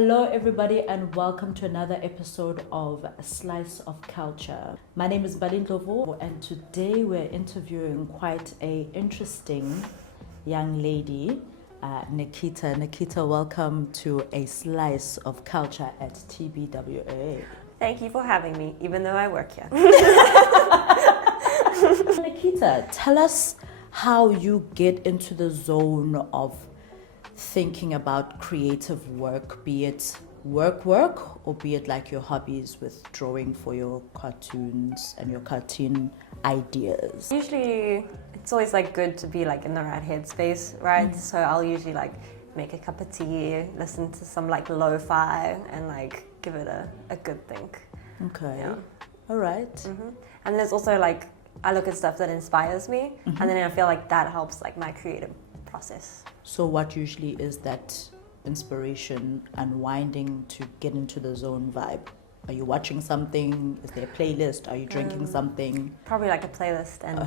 Hello, everybody, and welcome to another episode of A Slice of Culture. My name is Balin Lovo, and today we're interviewing quite a interesting young lady, Nikita. Nikita, welcome to A Slice of Culture at TBWA. Thank you for having me, even though I work here. Nikita, tell us how you get into the zone of thinking about creative work, be it work or be it like your hobbies with drawing for your cartoons and your cartoon ideas. Usually it's always like good to be like in the right headspace, right? So I'll usually like make a cup of tea, listen to some like lo-fi and like give it a good think. Okay. Yeah. All right. Mm-hmm. And there's also like I look at stuff that inspires me, and then I feel like that helps like my creative process. So what usually is that inspiration unwinding to get into the zone vibe? Are you watching something? Is there a playlist? Are you drinking something? Probably like a playlist and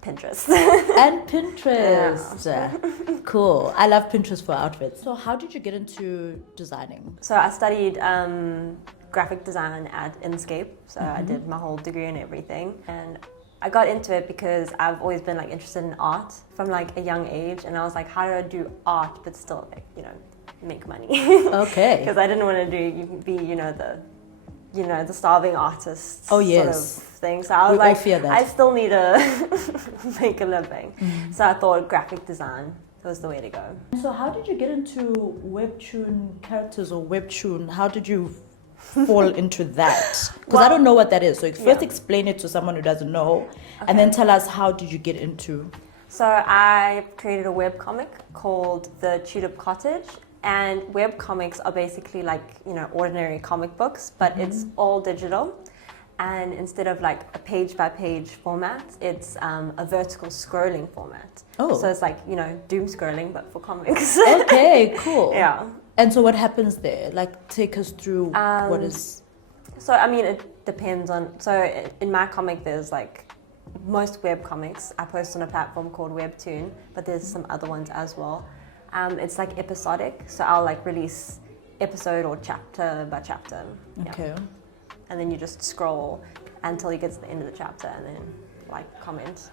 Pinterest. And Pinterest. Yeah. Cool. I love Pinterest for outfits. So how did you get into designing? So I studied graphic design at Inscape. So I did my whole degree and everything. And I got into it because I've always been like interested in art from like a young age, and I was like, how do I do art but still like, make money? Okay. Because I didn't want to be the starving artist sort of thing. So I was all fear that. I still need to make a living. So I thought graphic design was the way to go. So how did you get into webtoon characters or webtoon? How did you fall into that? Because I don't know what that is. So first explain it to someone who doesn't know, and then tell us how did you get into. So I created a webcomic called The Tulip Cottage, and webcomics are basically like ordinary comic books, but it's all digital. And instead of like a page by page format, it's a vertical scrolling format. Oh. So it's like doom scrolling but for comics. Okay, cool. Yeah. And so what happens there? Like, take us through what is... So, I mean, it depends on... So, in my comic, there's like... Most web comics I post on a platform called Webtoon, but there's some other ones as well. It's like episodic, so I'll like release episode or chapter by chapter. Yeah. Okay. And then you just scroll until you get to the end of the chapter and then like comment.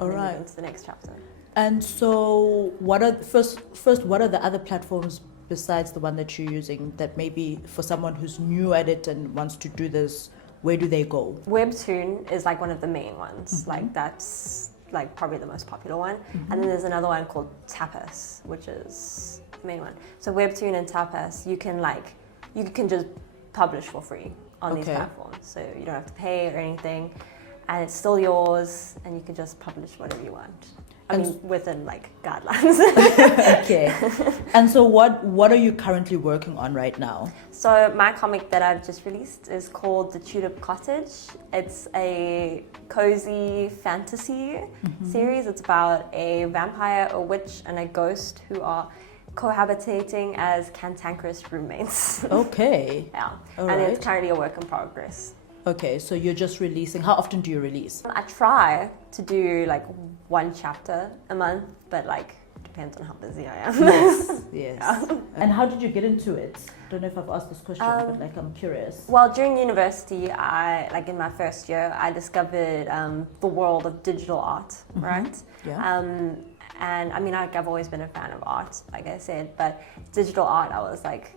All and then right. you go into the next chapter. And so what are... First, what are the other platforms besides the one that you're using that maybe for someone who's new at it and wants to do this, where do they go? Webtoon is like one of the main ones. Like that's like probably the most popular one. And then there's another one called Tapas, which is the main one. So Webtoon and Tapas, you can just publish for free on these platforms. So you don't have to pay or anything. And it's still yours, and you can just publish whatever you want. I mean, within like guidelines. Okay. And so what are you currently working on right now? So my comic that I've just released is called The Tulip Cottage. It's a cozy fantasy series. It's about a vampire, a witch, and a ghost who are cohabitating as cantankerous roommates. Okay. Yeah. All and right. it's currently a work in progress. Okay, so you're just releasing. How often do you release? I try to do like one chapter a month, but like depends on how busy I am. Yes. Yeah. And how did you get into it? Don't know if I've asked this question, but like I'm curious. Well, during university, in my first year, I discovered the world of digital art, right? Yeah. And I mean, like, I've always been a fan of art, like I said, but digital art, I was like,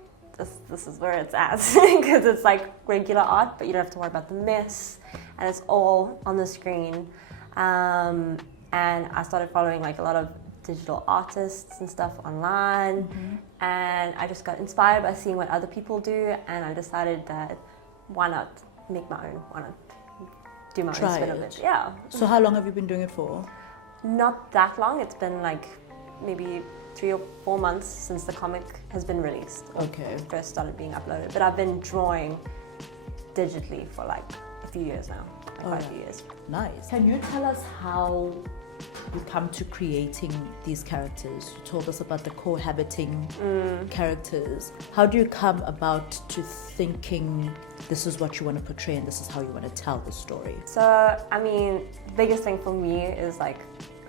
this is where it's at, because it's like regular art, but you don't have to worry about the mess, and it's all on the screen. And I started following like a lot of digital artists and stuff online, and I just got inspired by seeing what other people do, and I decided that why not make my own, why not do my own spin of it. Yeah. So how long have you been doing it for? Not that long. It's been like maybe 3 or 4 months since the comic has been released. Okay. First started being uploaded, but I've been drawing digitally for like a few years now, quite a few years. Nice. Can you tell us how you come to creating these characters? You told us about the cohabiting characters. How do you come about to thinking this is what you want to portray and this is how you want to tell the story? So, I mean, the biggest thing for me is like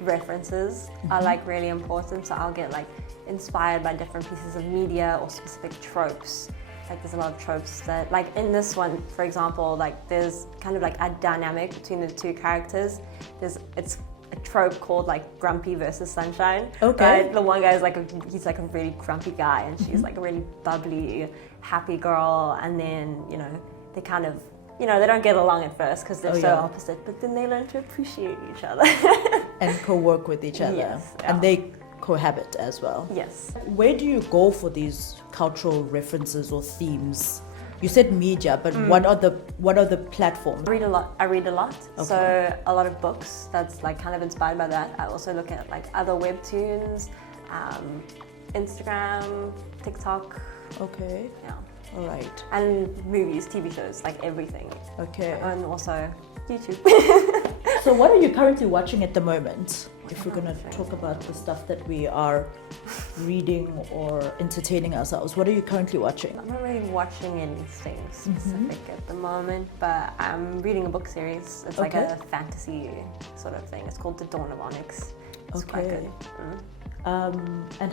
references are like really important. So I'll get like inspired by different pieces of media or specific tropes, like there's a lot of tropes that, like in this one, for example, like there's kind of like a dynamic between the two characters. It's a trope called like grumpy versus sunshine. Okay. Right? The one guy is like he's like a really grumpy guy, and she's like a really bubbly, happy girl. And then they kind of they don't get along at first because they're so opposite, but then they learn to appreciate each other and co-work with each other. Yes, and they cohabit as well. Yes. Where do you go for these cultural references or themes? You said media, but what are the platforms? I read a lot. Okay. So a lot of books that's like kind of inspired by that. I also look at like other webtoons, Instagram, TikTok. Okay. Yeah. All right. And movies, TV shows, like everything. Okay. And also YouTube. So what are you currently watching at the moment? If we're going to talk about the stuff that we are reading or entertaining ourselves, what are you currently watching? I'm not really watching anything specific at the moment, but I'm reading a book series. It's like a fantasy sort of thing. It's called The Dawn of Onyx. It's quite good. And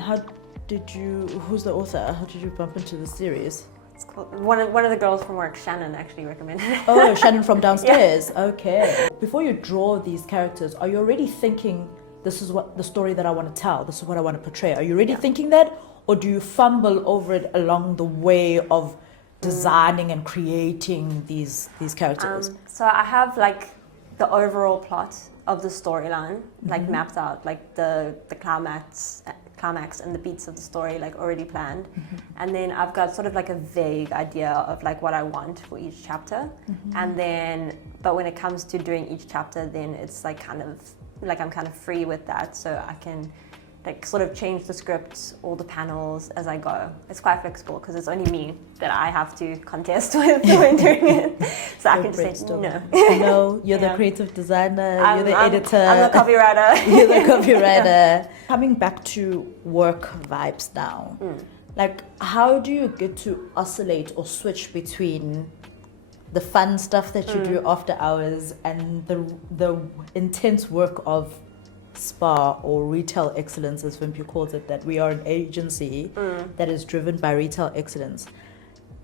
who's the author? How did you bump into the series? It's called, one of the girls from work, Shannon, actually recommended it. Oh, Shannon from downstairs. Yeah. Okay. Before you draw these characters, are you already thinking, this is what the story that I want to tell, this is what I want to portray? Are you already thinking that? Or do you fumble over it along the way of designing and creating these characters? So I have like the overall plot of the storyline, like mapped out, like the climax and the beats of the story like already planned, and then I've got sort of like a vague idea of like what I want for each chapter, and then but when it comes to doing each chapter, then it's like kind of like I'm kind of free with that, so I can like sort of change the script or the panels as I go. It's quite flexible because it's only me that I have to contest with when doing it. So I can just say no. No, you're the creative designer, you're the editor. I'm the copywriter. You're the copywriter. Coming back to work vibes now, like how do you get to oscillate or switch between the fun stuff that you do after hours and the intense work of spa or retail excellence, as Wimpy calls it, that we are an agency that is driven by retail excellence?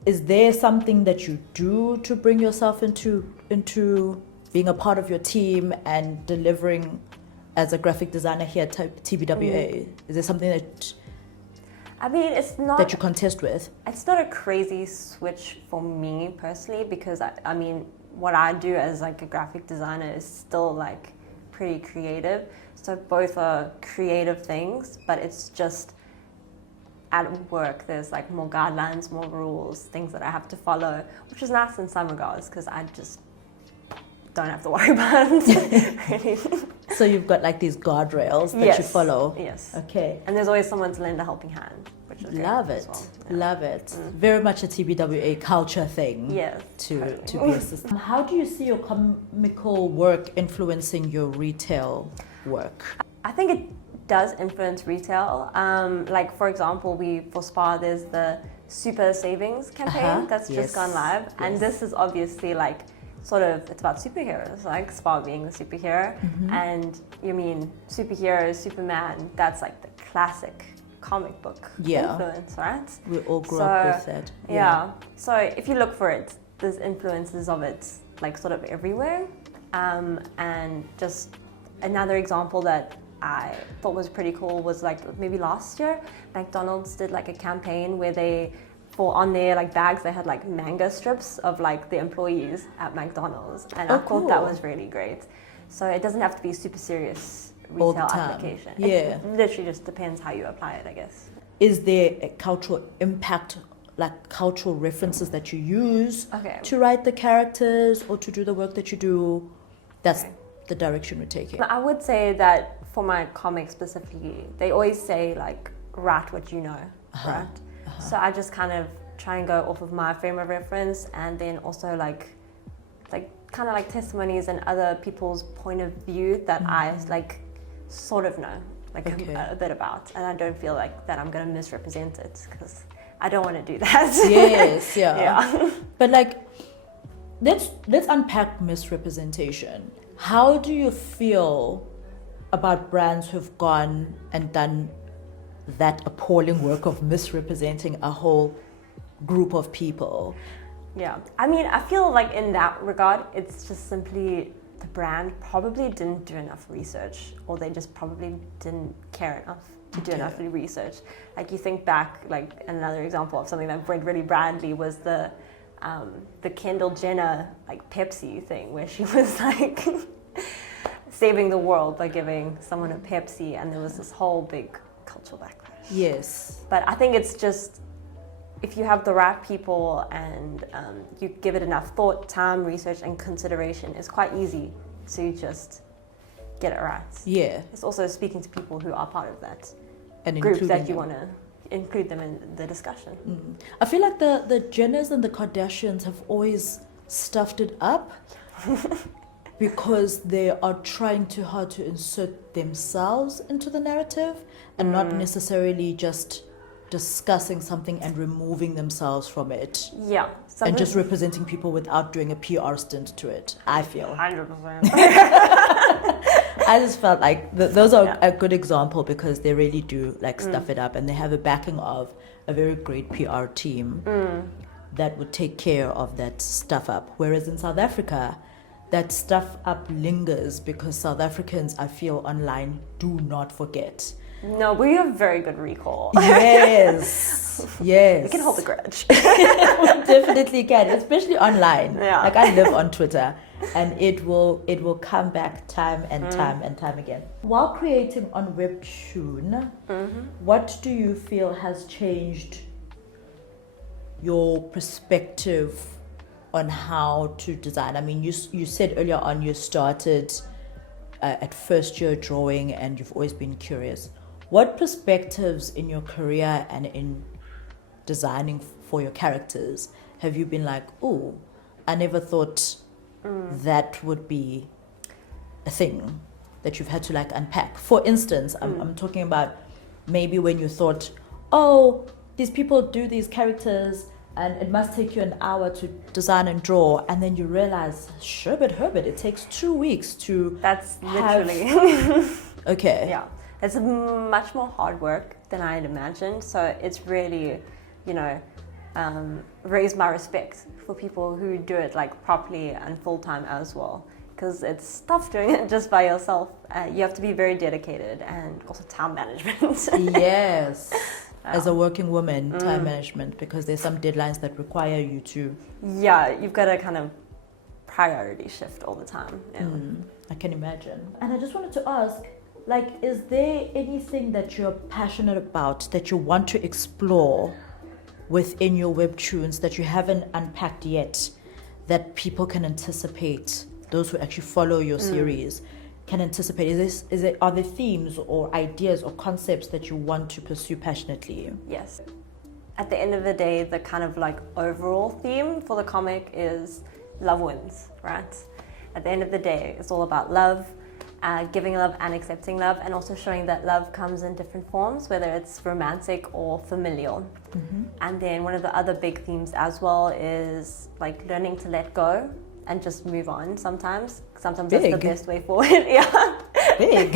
Is there something that you do to bring yourself into being a part of your team and delivering as a graphic designer here at TBWA? Is there something that I mean, it's not that you contest with? It's not a crazy switch for me personally, because I mean, what I do as like a graphic designer is still like pretty creative. So both are creative things, but it's just at work there's like more guidelines, more rules, things that I have to follow, which is nice in some regards because I just don't have to worry about it. Really. So you've got like these guardrails that you follow. Yes. Okay. And there's always someone to lend a helping hand, which is love great it. as well. Love it. Very much a TBWA culture thing. Yes. To be a system. How do you see your comical work influencing your retail work? I think it does influence retail. Like for example, for Spa there's the Super Savings campaign that's just gone live, and this is obviously like sort of, it's about superheroes, like Spa being the superhero, and you mean superheroes, Superman, that's like the classic comic book influence, right? We all grew up with that. Yeah. So if you look for it, there's influences of it like sort of everywhere. And just another example that I thought was pretty cool was like maybe last year, McDonald's did like a campaign where on their like bags they had like manga strips of like the employees at McDonald's, and I thought that was really great. So it doesn't have to be a super serious retail application. It literally just depends how you apply it, I guess. Is there a cultural impact, like cultural references that you use to write the characters or to do the work that you do? That's the direction we're taking. I would say that for my comics specifically, they always say like write what you know, right? So I just kind of try and go off of my frame of reference, and then also like kind of like testimonies and other people's point of view that I like sort of know like a bit about, and I don't feel like that I'm going to misrepresent it because I don't want to do that. Yes, yeah. But like, let's unpack misrepresentation. How do you feel about brands who've gone and done that appalling work of misrepresenting a whole group of people. Yeah, I mean, I feel like in that regard, it's just simply the brand probably didn't do enough research, or they just probably didn't care enough to do enough research. Like you think back, like another example of something that went really badly was the Kendall Jenner like Pepsi thing, where she was like saving the world by giving someone a Pepsi, and there was this whole big cultural backlash. Yes. But I think it's just, if you have the right people and you give it enough thought, time, research, and consideration, it's quite easy to just get it right. Yeah. It's also speaking to people who are part of that And group that you them. want to include them in the discussion. I feel like the Jenners and the Kardashians have always stuffed it up because they are trying too hard to insert themselves into the narrative and not necessarily just discussing something and removing themselves from it. Yeah. And just representing people without doing a PR stint to it, I feel. 100%. I just felt like those are a good example because they really do like stuff it up, and they have a backing of a very great PR team that would take care of that stuff up. Whereas in South Africa, that stuff up lingers because South Africans, I feel, online do not forget. No, we have very good recall. Yes. Yes. We can hold a grudge. We definitely can, especially online. Yeah. Like I live on Twitter, and it will come back time and time and time again. While creating on webtoon, what do you feel has changed your perspective on how to design? I mean, you said earlier on you started at first year drawing, and you've always been curious. What perspectives in your career and in designing for your characters have you been like, oh, I never thought that would be a thing that you've had to like unpack? For instance, I'm talking about maybe when you thought, oh, these people do these characters and it must take you an hour to design and draw, and then you realize, Sherbet Herbert, it takes 2 weeks to That's have... literally. Okay. Yeah. It's much more hard work than I had imagined. So it's really, raised my respect for people who do it like properly and full time as well. Because it's tough doing it just by yourself. You have to be very dedicated, and also time management. Yes. As a working woman, time management, because there's some deadlines that require you to... Yeah, you've got to kind of priority shift all the time. Yeah. I can imagine. And I just wanted to ask, like, is there anything that you're passionate about that you want to explore within your webtoons that you haven't unpacked yet, that people can anticipate, those who actually follow your series can anticipate? Are there themes or ideas or concepts that you want to pursue passionately? Yes. At the end of the day, the kind of like overall theme for the comic is love wins, right? At the end of the day, it's all about love, giving love and accepting love, and also showing that love comes in different forms, whether it's romantic or familial. And then one of the other big themes as well is like learning to let go and just move on sometimes. Sometimes Big. that's the best way forward. Yeah. Big.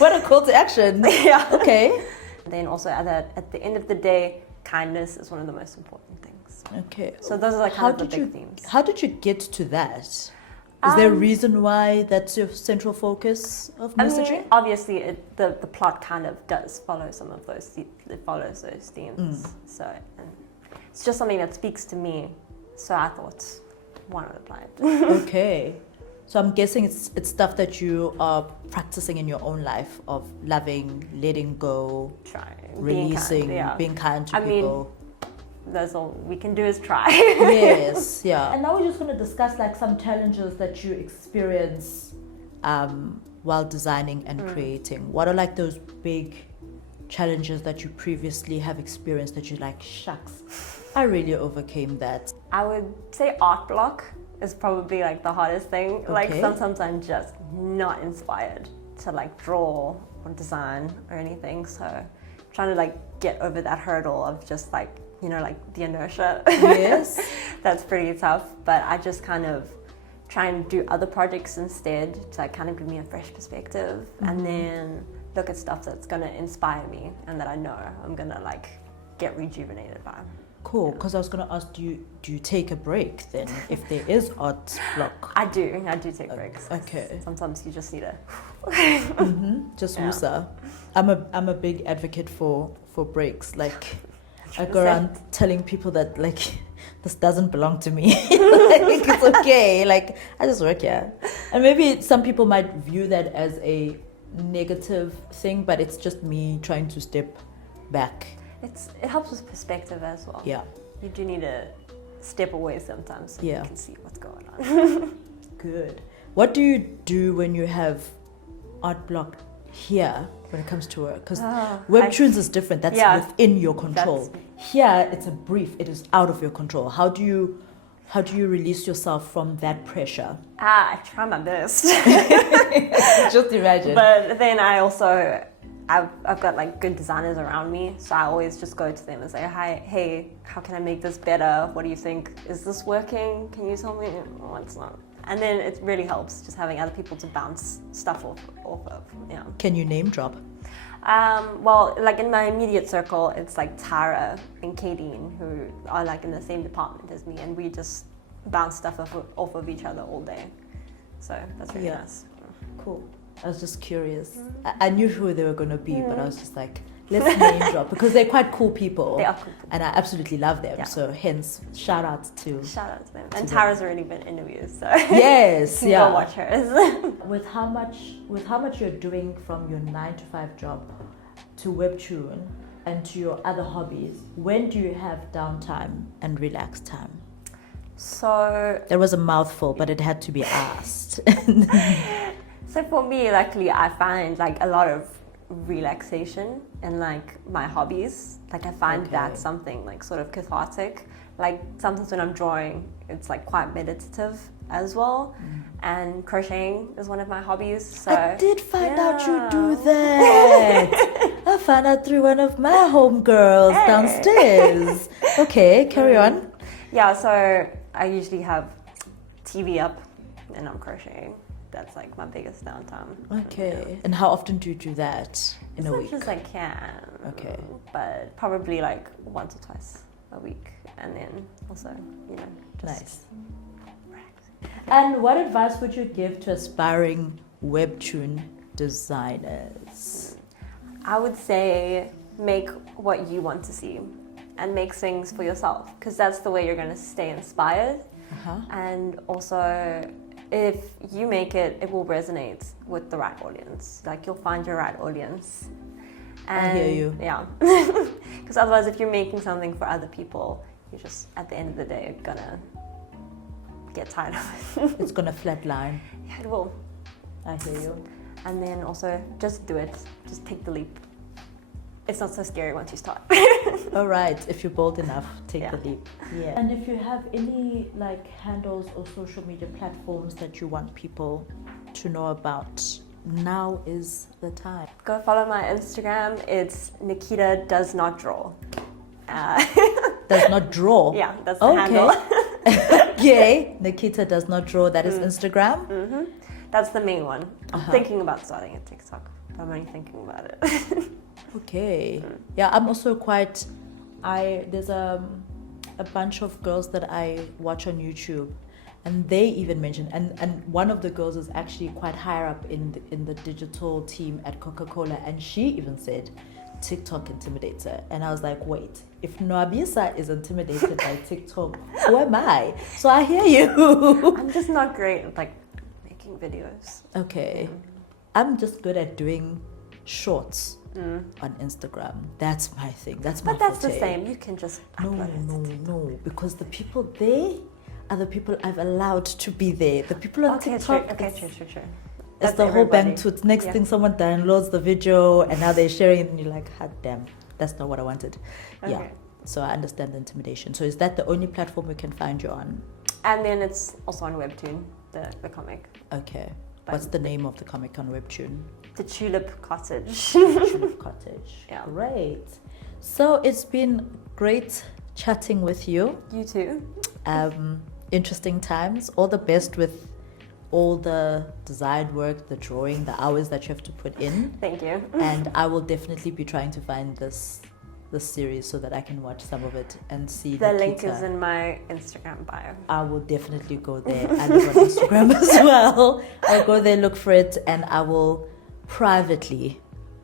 What a call to action. Yeah. Okay. Then also at the end of the day, kindness is one of the most important things. Okay. So those are like kind of the big themes. How did you get to that? Is there a reason why that's your central focus of messaging? I mean, obviously, the plot kind of does follow some of those. It follows those themes. So and it's just something that speaks to me. So I thought, why not apply it? Okay. So I'm guessing it's stuff that you are practicing in your own life, of loving, letting go, releasing, being kind to people. That's all we can do is try. Yes, yeah. And now we're just going to discuss like some challenges that you experience while designing and creating. What are like those big challenges that you previously have experienced that you're like, shucks, I really overcame that? I would say art block is probably like the hardest thing. Okay. Like sometimes I'm just not inspired to like draw or design or anything. So trying to like get over that hurdle of just like, like the inertia. Yes. That's pretty tough. But I just kind of try and do other projects instead to like kind of give me a fresh perspective, and then look at stuff that's going to inspire me and that I know I'm going to like get rejuvenated by. Cool. Because I was gonna ask, do you take a break then if there is art block? I do take breaks. Okay. Sometimes you just need to Just Yeah. wusa. I'm a big advocate for breaks. Like I go around telling people that like this doesn't belong to me. Like it's okay. Like I just work here. And maybe some people might view that as a negative thing, but it's just me trying to step back. It helps with perspective as well. Yeah. You do need to step away sometimes so Yeah. you can see what's going on. Good. What do you do when you have art block here when it comes to work? Because webtoons is different. That's within your control. Here, it's a brief. It is out of your control. How do you release yourself from that pressure? I try my best. Just imagine. But then I've got like good designers around me, so I always just go to them and say, "Hi, hey, how can I make this better? What do you think? Is this working? Can you tell me what's not?" And then it really helps just having other people to bounce stuff off of. Yeah. Can you name drop? Well, like in my immediate circle, it's like Tara and Kadeen, who are like in the same department as me, and we just bounce stuff off of each other all day. So that's really nice. Cool. I was just curious. I knew who they were going to be, but I was just like, let's name drop because they're quite cool people. They are cool people. And I absolutely love them. Yeah. So hence, shout out to them. And Tara's already been interviewed, so yes, you can go watch hers. With how much you're doing from your 9-to-5 job to webtoon and to your other hobbies, when do you have downtime and relax time? So There was a mouthful, but it had to be asked. So for me, luckily, I find like a lot of relaxation in like my hobbies. Like I find that something like sort of cathartic. Like sometimes when I'm drawing, it's like quite meditative as well. And crocheting is one of my hobbies. So I did find out you do that. I found out through one of my homegirls downstairs. Okay, carry on. Yeah, so I usually have TV up and I'm crocheting. That's like my biggest downtime. Okay. And how often do you do that in a week? As much as I can. Okay. But probably like once or twice a week. And then also, just Nice. relax. And what advice would you give to aspiring webtoon designers? I would say make what you want to see and make things for yourself because that's the way you're going to stay inspired. And also, if you make it, it will resonate with the right audience. Like you'll find your right audience. And, I hear you. Yeah. Because otherwise, if you're making something for other people, you're just, at the end of the day, gonna get tired of it. It's gonna flatline. Yeah, it will. I hear you. And then also, just do it. Just take the leap. It's not so scary once you start. All right, if you're bold enough, take Yeah. the leap. Yeah. And if you have any like handles or social media platforms that you want people to know about, now is the time. Go follow my Instagram. It's Nikita does not draw. Does not draw. Yeah, that's the handle. Okay. Nikita does not draw. That is Instagram. Mm-hmm. That's the main one. I'm thinking about starting a TikTok. I'm only thinking about it. Okay. Yeah, I'm also quite. There's a bunch of girls that I watch on YouTube, and they even mention, and one of the girls is actually quite higher up in the digital team at Coca-Cola, and she even said TikTok intimidates her. And I was like, wait, if Noabisa is intimidated by TikTok, who am I? So I hear you. I'm just not great at like making videos. Okay. I'm just good at doing shorts on Instagram. That's my thing. That's my But that's forte. the same. You can just upload it. No, because the people there are the people I've allowed to be there. The people on TikTok. True. It's That's the whole everybody. bang tooth. Next thing someone downloads the video and now they're sharing it and you're like, hot damn, that's not what I wanted. Yeah. Okay. So I understand the intimidation. So is that the only platform we can find you on? And then it's also on Webtoon, the comic. Okay. What's the name of the comic on Webtoon? The Tulip Cottage. Tulip Cottage. Yeah. Great. So it's been great chatting with you. You too. Interesting times. All the best with all the design work, the drawing, the hours that you have to put in. Thank you. And I will definitely be trying to find this the series so that I can watch some of it and see The Nikita. link is in my Instagram bio. I will definitely go there. I live on Instagram as well. I'll go there, look for it, and I will privately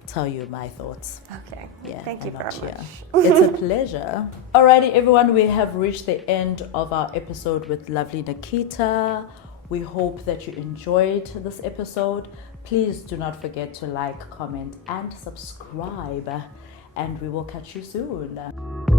tell you my thoughts. Okay. Yeah, Thank you and very not much. here. It's a pleasure. Alrighty, everyone, we have reached the end of our episode with lovely Nikita. We hope that you enjoyed this episode. Please do not forget to like, comment, and subscribe. And we will catch you soon.